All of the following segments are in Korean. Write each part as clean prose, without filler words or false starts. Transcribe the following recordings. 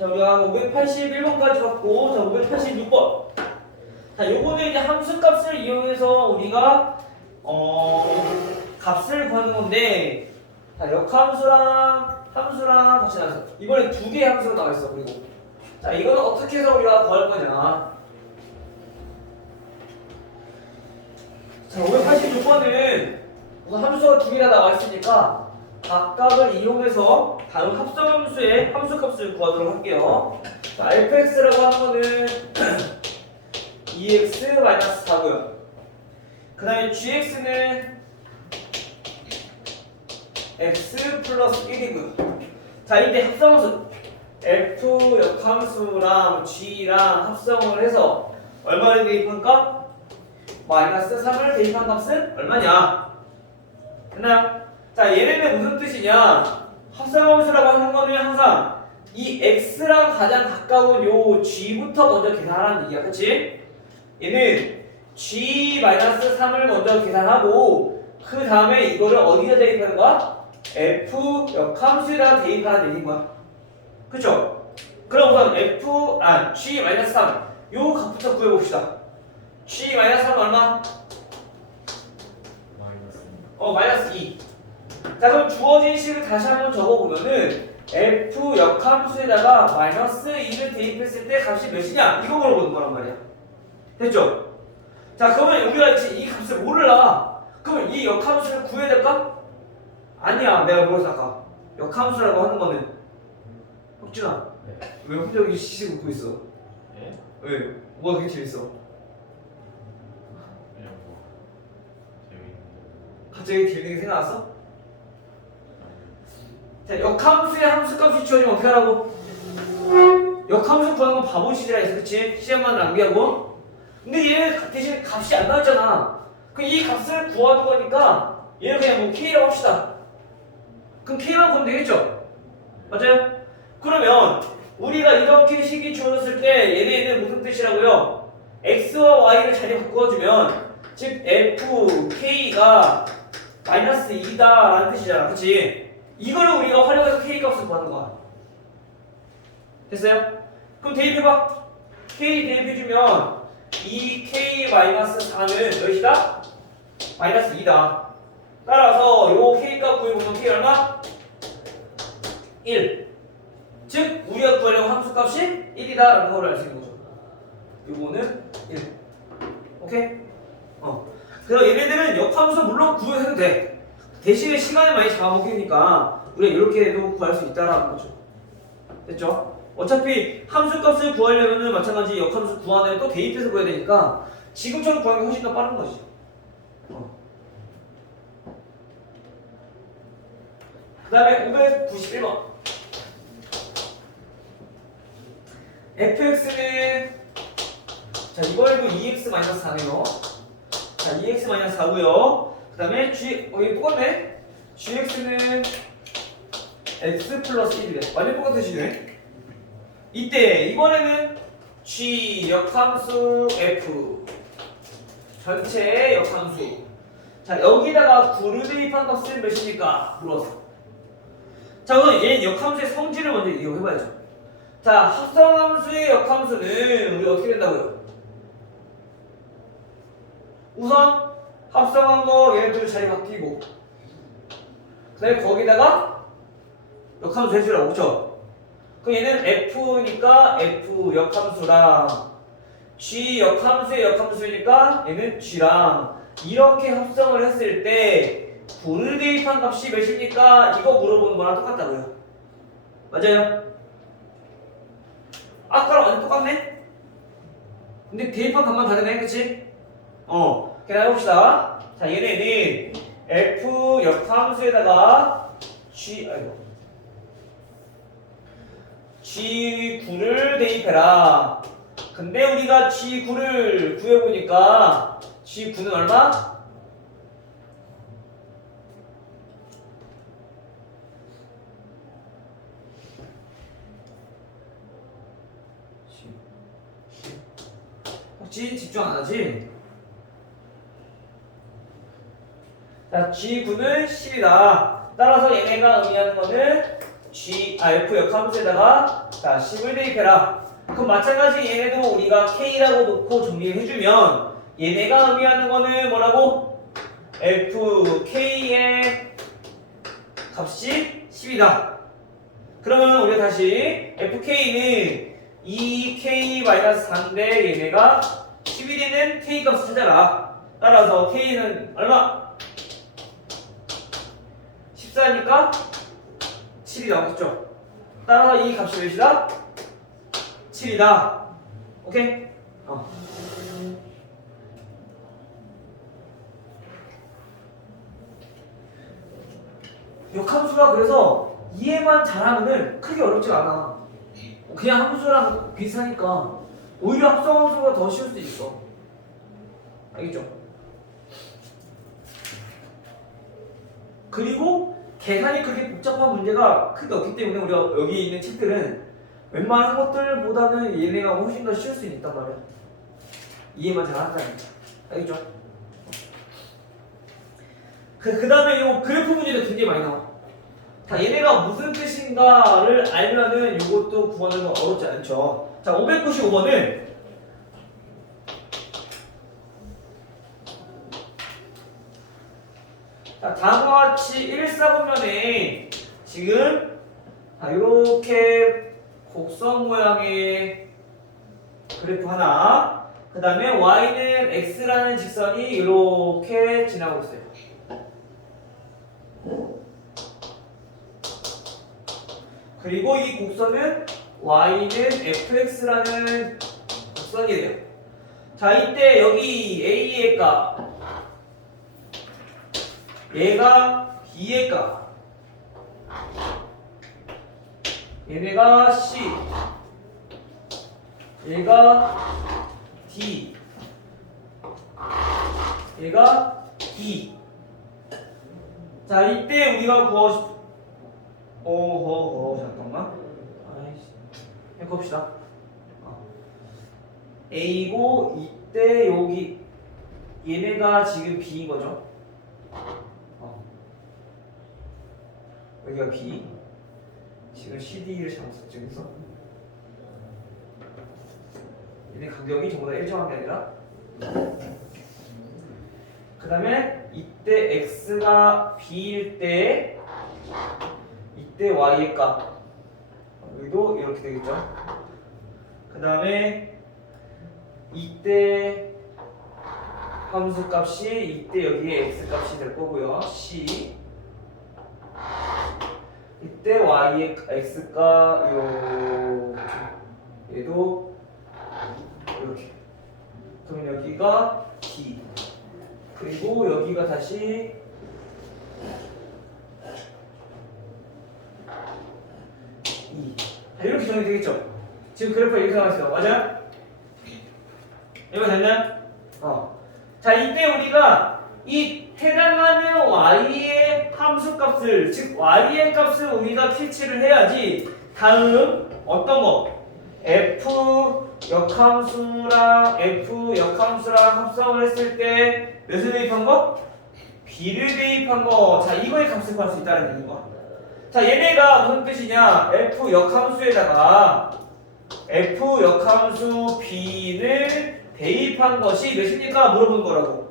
자, 우리가 581번까지 봤고, 자, 586번. 자, 요거는 이제 함수값을 이용해서 우리가 값을 구하는 건데, 자, 역함수랑 함수랑 같이 나왔어. 이번에 두 개의 함수가 나와 있어. 그리고 자, 이거는 어떻게 해서 우리가 구할 거냐? 자, 586번은 우선 함수가 두 개가 나와 있으니까 각각을 이용해서 다른 합성함수의 함수값을 구하도록 할게요. 자, fx라고 하는 거는 2x-4고요. 그 다음에 gx는 x 플러스 1이고요. 자, 이제 합성함수 f 역함수랑 g랑 합성을 해서 얼마를 대입할까? 마이너스 3을 대입한 값은 얼마냐? 됐나요? 자, 얘네는 무슨 뜻이냐? 합성함수라고 하는 거는 항상 이 x랑 가장 가까운 요 g부터 먼저 계산하라는 얘기야. 그치? 얘는 g-3을 먼저 계산하고 그 다음에 이거를 어디다 대입하는 거야? f 역함수에다가 대입하라는 얘기인 거야. 그쵸? 그럼 우선 g-3 요 값부터 구해봅시다. g-3 얼마? 마이너스 2. 자, 그럼 주어진 식을 다시 한번 적어보면은 f 역함수에다가 마이너스 2를 대입했을 때 값이 몇이냐? 이거 물어보는 거란 말이야. 됐죠? 자, 그러면 우리가 이 값을 몰라. 그러면 이 역함수를 구해야 될까? 아니야. 내가 뭐랬어 아까? 역함수라고 하는 거는 혁준아, 네. 왜 혼자 여기 시식 웃고 있어? 예? 왜? 뭐가 그렇게 재밌어? 그냥 뭐 재밌는 갑자기 재밌는 게 생각났어? 자, 역함수의 함수값이 주어지면 어떻게 하라고? 역함수 구하는 건 바보짓이라 했어, 그치? 시간만 낭비하고. 근데 얘는 대신 값이 안 나왔잖아. 그럼 이 값을 구하는 거니까 얘는 그냥 뭐 k라고 합시다. 그럼 k만 구하면 되겠죠? 맞아요? 그러면 우리가 이렇게 식이 주어졌을 때 얘네는 무슨 뜻이라고요? x와 y를 자리 바꿔주면 즉 fk가 마이너스 2다라는 뜻이잖아. 그치? 이거를 우리가 활용해서 k값을 구하는 거야. 됐어요? 그럼 대입해봐. k 대입해주면 2k-4는 몇이다? 마이너스 2다. 따라서 요 k값 구해보면 k 얼마? 1. 즉 우리가 구하려고 함수값이 1이다라는 걸 알 수 있는 거죠. 요거는 1. 오케이? 그래서 얘네들은 역함수 물론 구해도 돼. 대신에 시간을 많이 잡아먹으니까 우리가 이렇게 해도 구할 수 있다라는 거죠. 됐죠? 어차피 함수값을 구하려면 마찬가지 역함수 구하는 또 대입해서 구해야 되니까 지금처럼 구하는 게 훨씬 더 빠른 거지. 그 다음에 591번. fx는 자, 이번에도 2x-4네요. 자, 2x-4고요. 그 다음에 여기 똑같네. gx는 x 플러스 1이래. 완전 똑같은 식이네. 이때 이번에는 g 역함수 f 전체의 역함수. 자, 여기다가 9를 대입한 값은 몇입니까? 물어서. 자, 우선 얘는 역함수의 성질을 먼저 이용해봐야죠. 자, 합성함수의 역함수는 우리 어떻게 된다고요? 우선 합성한 거 얘네들 자리 바뀌고 그 다음에 거기다가 역함수 해주라고. 그쵸? 그럼 얘는 f니까 f 역함수랑 g 역함수의 역함수니까 얘는 g랑 이렇게 합성을 했을 때 9를 대입한 값이 몇입니까? 이거 물어보는 거랑 똑같다고요. 맞아요? 아까랑 완전 똑같네? 근데 대입한 값만 다르네, 그치? 그냥 해봅시다. 자, 얘네는 f 역함수에다가 g9를 대입해라. 근데 우리가 g9를 구해보니까 g9는 얼마? 혹시 집중 안 하지? 자, G9는 10이다. 따라서 얘네가 의미하는 거는 F 역함수에다가 자 10을 대입해라. 그럼 마찬가지 얘네도 우리가 K라고 놓고 정리를 해주면 얘네가 의미하는 거는 뭐라고? FK의 값이 10이다. 그러면 우리가 다시 FK는 2K-4인데 얘네가 10이 되는 K 값을 찾아라. 따라서 K는 얼마? 14니까 7이 나왔겠죠. 따라서 이 값이 몇이다? 7이다. 오케이? 역함수가 그래서 이해만 잘하면은 크게 어렵지가 않아. 그냥 함수랑 비슷하니까 오히려 합성함수가 더 쉬울 수도 있어. 알겠죠? 그리고 계산이 그렇게 복잡한 문제가 크게 없기 때문에 우리가 여기 있는 책들은 웬만한 것들보다는 얘네가 훨씬 더 쉬울 수 있단 말이야. 이해만 잘한다니까. 알겠죠? 그 다음에 이 그래프 문제도 굉장히 많이 나와. 자, 얘네가 무슨 뜻인가를 알면은 이것도 구하는 건 어렵지 않죠. 자, 595번은 자, 다음과 같이 1사분면에 지금 이렇게 곡선 모양의 그래프 하나, 그 다음에 y는 x라는 직선이 이렇게 지나고 있어요. 그리고 이 곡선은 y는 fx라는 곡선이래요. 자, 이때 여기 a의 값, 얘가 b의 값, 얘네가 c, 얘가 d, 얘가 e. 자, 이때 우리가 구하고 싶 잠깐만. 아이씨. 해봅시다. A고 이때 여기 얘네가 지금 B인 거죠. 여기가 B. 지금 CD를 잘못 썼죠. 그래서 얘네 간격이 전부 다 일정한 게 아니라 그 다음에 이때 X가 B일 때 이때 y의 값 여기도 이렇게 되겠죠. 그 다음에 이때 함수 값이 이때 여기에 x 값이 될 거고요. c 이때 y의 x가 얘도 이렇게. 그럼 여기가 d 그리고 여기가 다시 이렇게 정리되겠죠? 지금 그래프가 이렇게 나왔어요. 맞아요? 이거 됐나요? 자, 이때 우리가 이 해당하는 y의 함수값을, 즉 y의 값을 우리가 캐치를 해야지 다음 어떤 거? f 역함수랑 합성을 했을 때 몇을 대입한 거? b를 대입한 거. 자, 이거의 값을 구할 수 있다는 얘기인 거야. 자, 얘네가 무슨 뜻이냐? f 역함수에다가 f 역함수 b를 대입한 것이 몇입니까? 물어보는 거라고.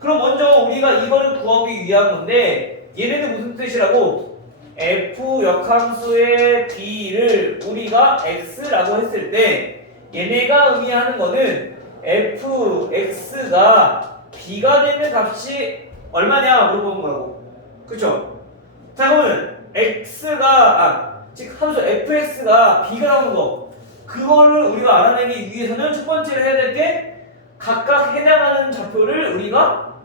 그럼 먼저 우리가 이거를 구하기 위한 건데 얘네는 무슨 뜻이라고? f 역함수의 b를 우리가 x라고 했을 때 얘네가 의미하는 거는 fx가 b가 되는 값이 얼마냐 물어보는 거라고. 그쵸? 자, 그러면 x가 즉 함수 fx가 b가 나오는 거, 그거를 우리가 알아내기 위해서는 첫 번째로 해야 될 게 각각 해당하는 좌표를 우리가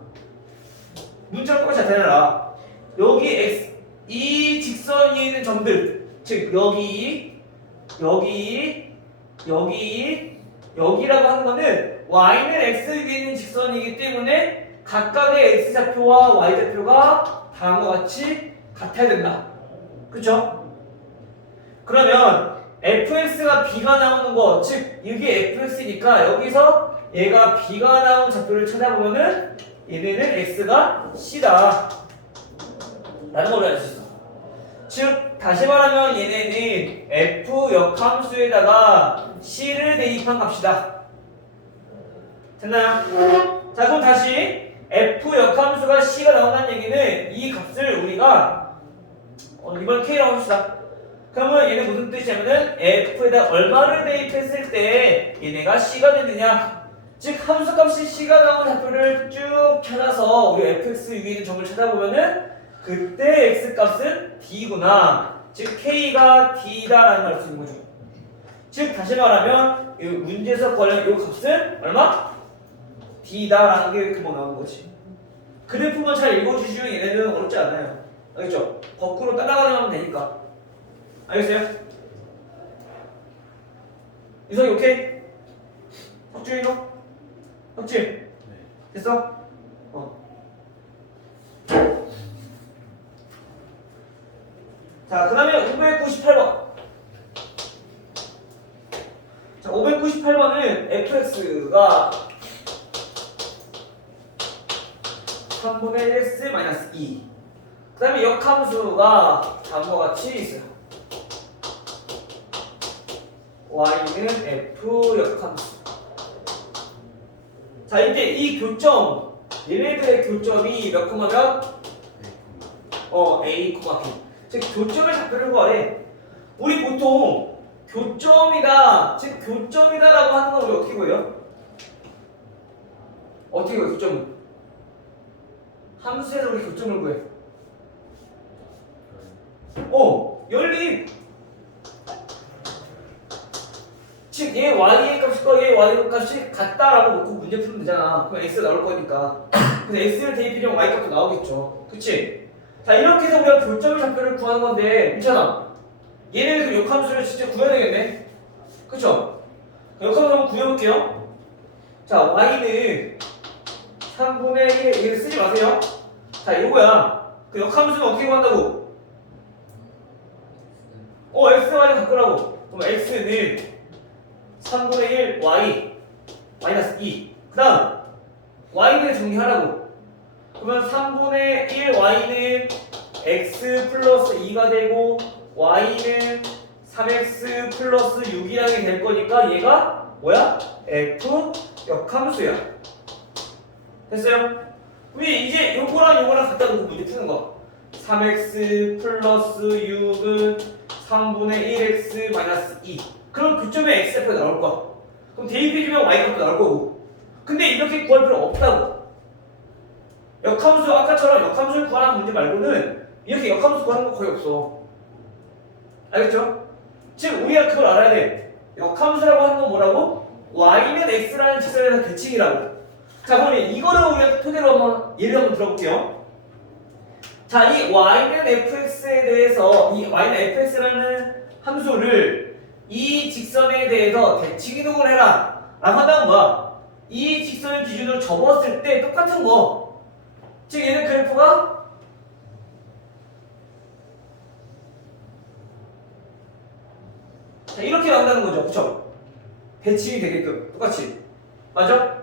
문자로 똑같이 나타내라. 여기 x, 이 직선이 있는 점들, 즉 여기라고 하는 거는 y는 x 위에 있는 직선이기 때문에 각각의 x 좌표와 y 좌표가 다음과 같이 같아야 된다. 그쵸? 그러면 fx가 b가 나오는 거, 즉 이게 fx니까 여기서 얘가 b가 나온 좌표를 찾아보면은 얘네는 x가 c다 라는 걸 알 수 있어. 즉 다시 말하면 얘네는 f 역함수에다가 c를 대입한 값이다. 됐나요? 자 그럼 다시 f 역함수가 c가 나온다는 얘기는 이 값을 우리가 이번 k라고 합시다. 그러면 얘네 무슨 뜻이냐면은 f에다 얼마를 대입했을 때 얘네가 c가 되느냐, 즉 함수값이 c가 나온 좌표를 쭉 찾아서 우리 fx 위에 있는 점을 찾아보면은 그때 x값은 d구나, 즉 k가 d다라는 걸 알 수 있는 거죠. 즉 다시 말하면 이 문제에서 구하려는 이 값은 얼마? d다라는 게 금방 나오는 거지. 그래프만 잘 읽어주시면 얘네는 어렵지 않아요. 알겠죠? 거꾸로 따라가면 되니까. 알겠어요? 이성이 오케이? 석준이도? 석준? 네. 됐어? 자, 그 다음에 598번. 자, 598번은 fx가 3분의 1x 2. 그 다음에 역함수가 다음과 같이 있어요. y는 f 역함수. 자, 이때 이 교점, 얘네들의 교점이 몇 콤마면? a, b. 즉 교점의 좌표를 구하래. 우리 보통 교점이다, 즉 교점이다라고 하는 건 우리 어떻게 구해요? 어떻게 구해요? 교점은? 함수에서 우리 교점을 구해. 연립. 즉 얘 y의 값과 얘 y의 값이 같다라고 놓고 문제 풀면 되잖아. 그럼 x 나올 거니까. 그래서 x를 대입해주면 y 값도 나오겠죠. 그치? 자, 이렇게 해서 우리가 교점의 좌표를 구하는 건데 괜찮아. 얘네들 그 역함수를 진짜 구해야 되겠네. 그쵸? 역함수 한번 구해볼게요. 자, y는 3분의 1, 이거 쓰지 마세요. 자, 이거야. 그 역함수는 어떻게 구한다고? x, y를 바꾸라고. 그럼 x는 3분의 1, y 마이너스 2. 그 다음 y는 정리하라고. 그러면 3분의 1 y는 x 플러스 2가 되고 y는 3x 플러스 6이라게 될 거니까 얘가 뭐야? f 역함수야. 됐어요? 우리 이제 요거랑 요거랑 갖다 놓고 문제 푸는 거. 3x 플러스 6은 3분의 1x 마이너스 2. 그럼 교점에 x좌표가 나올 거야. 그럼 대입해주면 y값도 나올 거고. 근데 이렇게 구할 필요 없다고. 역함수, 아까처럼 역함수를 구하는 문제 말고는 이렇게 역함수 구하는 거 거의 없어. 알겠죠? 즉 우리가 그걸 알아야 돼. 역함수라고 하는 건 뭐라고? y는 x라는 직선에서 대칭이라고. 자, 그럼 이거를 우리가 토대로 한번 예를 한번 들어볼게요. 자, 이 y는 fx에 대해서 이 y는 fx라는 함수를 이 직선에 대해서 대칭 이동을 해라 라고 한다는 거야. 이 직선을 기준으로 접었을 때 똑같은 거. 즉 얘는 그래프가 자, 이렇게 나온다는 거죠. 그쵸? 대칭이 되게끔 똑같이. 맞아?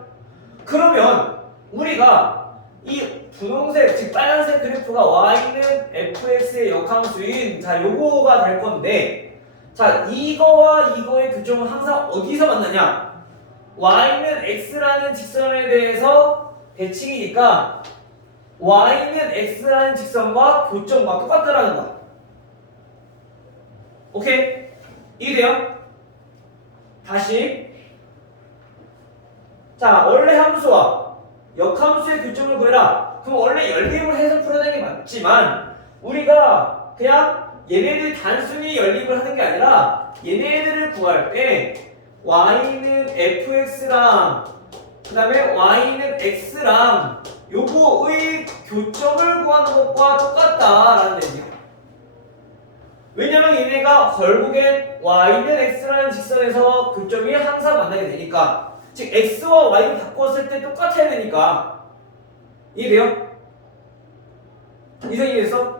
그러면 우리가 이 분홍색, 즉 빨간색 그래프가 y는 fx의 역함수인 자 요거가 될 건데, 자 이거와 이거의 교점은 항상 어디서 만나냐? y는 x라는 직선에 대해서 대칭이니까 y는 x라는 직선과 교점과 똑같다라는 거야. 오케이? 이해돼요? 다시. 자, 원래 함수와 역함수의 교점을 구해라. 그럼 원래 연립을 해서 풀어내는 게 맞지만 우리가 그냥 얘네들 단순히 연립을 하는 게 아니라 얘네들을 구할 때 y는 fx랑 그 다음에 y는 x랑 요거의 교점을 구하는 것과 똑같다라는 얘기야. 왜냐면 얘네가 결국엔 y는 x라는 직선에서 교점이 항상 만나게 되니까. 즉 x와 y를 바꿨을 때 똑같아야 되니까. 이해돼요? 이해됐어?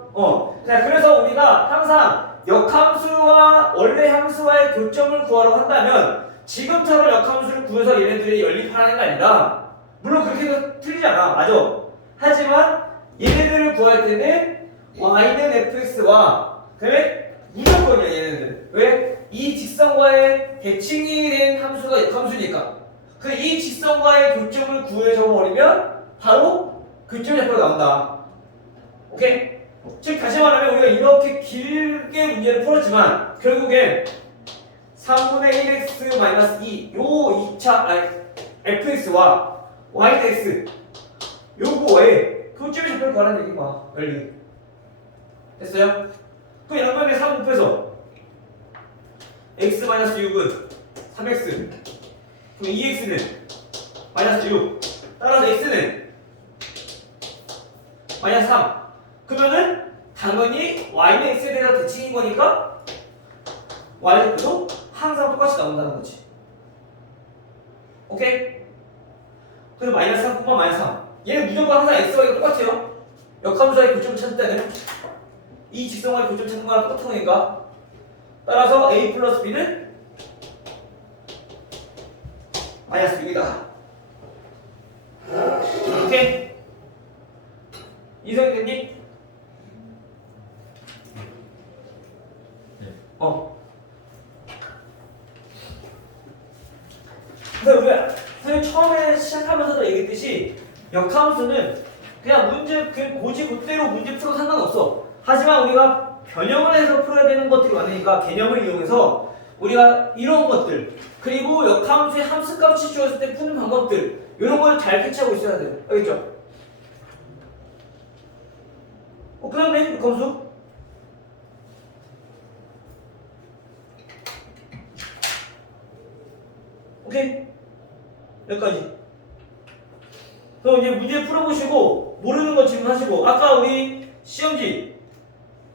자, 그래서 우리가 항상 역함수와 원래 함수와의 교점을 구하러 한다면 지금처럼 역함수를 구해서 얘네들이 연립하라는 게 아니라, 물론 그렇게 해도 틀리지 않아. 맞아. 하지만 얘네들을 구할 때는 y는 fx와 그다음에 무조건이야 얘네들. 왜? 이 직선과의 대칭이 된 함수가 역함수니까. 그 이 직선과의 교점을 구해줘 버리면 바로 교점이 잡혀 나온다. 오케이? 즉 다시 말하면 우리가 이렇게 길게 문제를 풀었지만 결국엔 3분의 1x 2 요 2차 fx와 yx 요거에 교점이 잡혀 가라는 얘기인 거야. 원리. 됐어요? 그럼 양변에 3 곱해서 x 6은 3x 그럼 2x는 마이너스 6 따라서 x는 마이너스 3 그러면은 당연히 y는 x에 대해서 대칭인 거니까 y도 항상 똑같이 나온다는 거지. 오케이? 그래서 마이너스 3, 마이너스 3 얘는 무조건 항상 x와 y가 똑같아요. 역함수와의 교점을 찾을 때는 이 직선과의 교점 찾는 거랑 똑같은 거니까 따라서 a 플러스 b는 마이너스 6이다. 오케이? 이성이 됐니? 네. 그래서 우리가 선생님 처음에 시작하면서도 얘기했듯이 역함수는 그냥 문제 그 고지 그대로 문제 풀어도 상관없어. 하지만 우리가 변형을 해서 풀어야 되는 것들이 많으니까 개념을 이용해서 우리가 이런 것들 그리고 역함수의 함수값이 주어졌을 때 푸는 방법들 이런 걸 잘 캐치하고 있어야 돼요. 알겠죠? 그 다음에 역함수 오케이? 여기까지. 그럼 이제 문제 풀어보시고 모르는 거 질문하시고 아까 우리 시험지